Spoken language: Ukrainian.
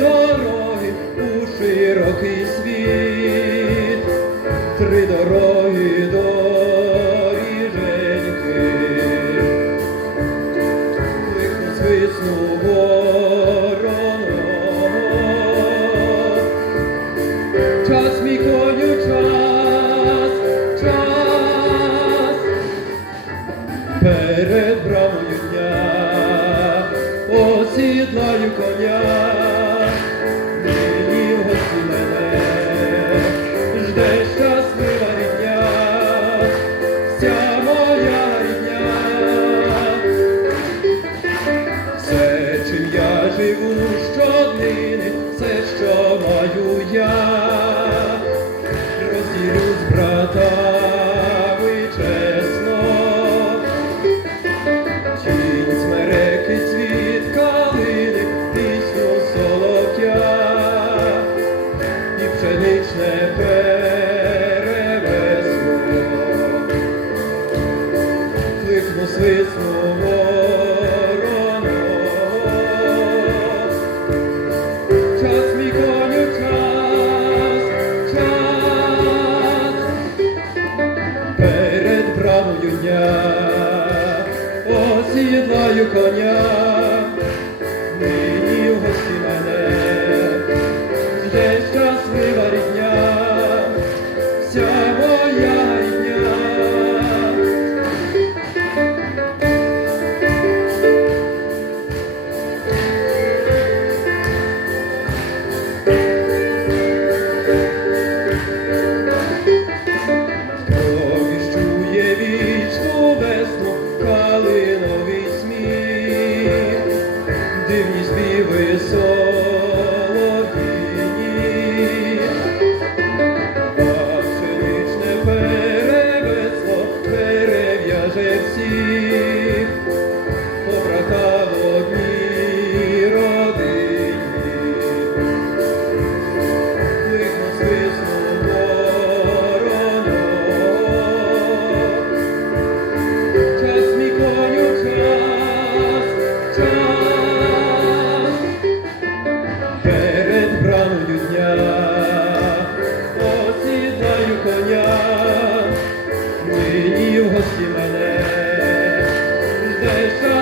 дороги у широкий світ, три дороги до доріженьки, лихо свиснув. родини, все, що маю я, розділю з братами чесно, Чим смереки цвіт калини, пісню солодя. І пшеничне перевесло, кликну свисну. я осідлаю коня. There's